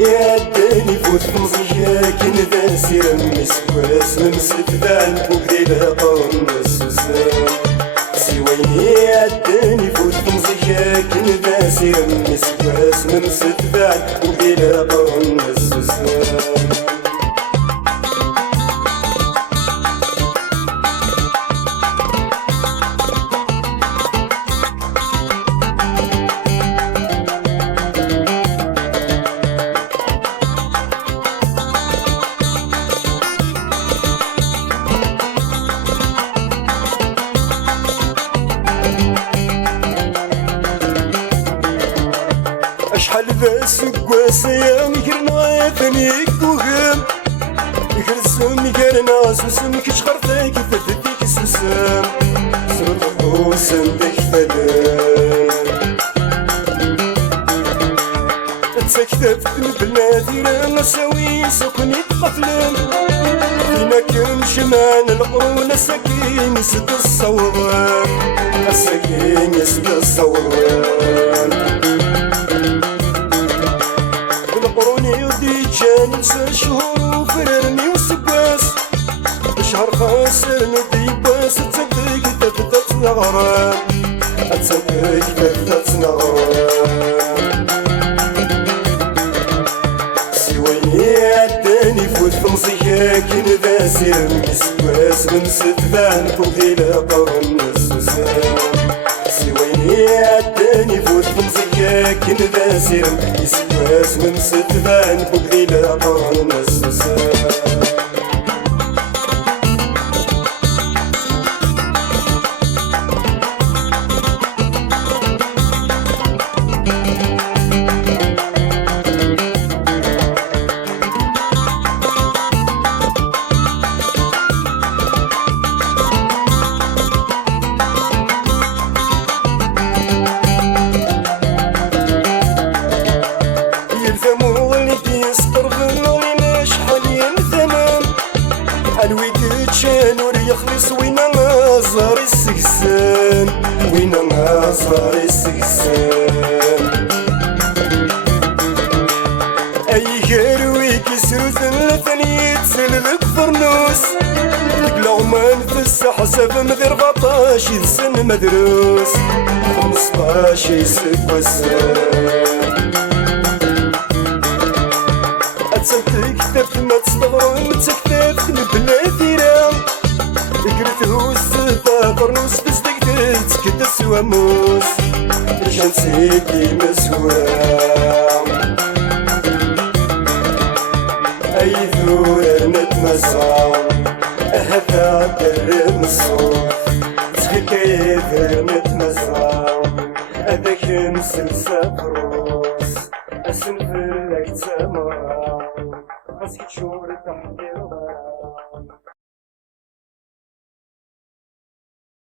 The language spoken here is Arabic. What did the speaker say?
يداني فوت مزيا كي ندا سير مسكواس نمسدان وكدي لقون السوسان سيويني يداني فوت مزيا كي ندا سير مسكواس نمسدان وكدي لقون السوسان شحال ذا سكواس يا مكرنا ثانيك وهم يكرسم يكرنا سوسم كتشخرتك فتديك سوسم سرط وسم تكفلم تسكتت البنات رانا سوي سقني تقفلم فينا كم شمان القرون السكين يسد الصوان السكين يسد الصوان جاني نسى شهور وفررني وسكواس شهر خاسر ندي باس تصدق تبدا تنغران تصدق تبدا تنغران سيويني عداني فوت في مزيا كي ندا سير مسكواس ونسدبان فوقي لقرن السوسان سيويني عداني فوت في مزيا كي ندا سير مسكواس ونسدبان فوقي لقرن السوسان الويد يخلص وينا نظر السكسان وينا نظر السكسان اي غيروي كيسرو ثلاثة يتسل الفرنوس القلومان في السحسب مدير 14 سن مدروس 15 سكوسان أتسمتك كتبت ما تصدغرو متكتبت بلا ثيرا ذكرته الستا برنوس بصدقت كدا سوا موس رجع نسيتي مسوام أي ثورة نتمسعو هذا در الصوت تخيل كيف نتمسعو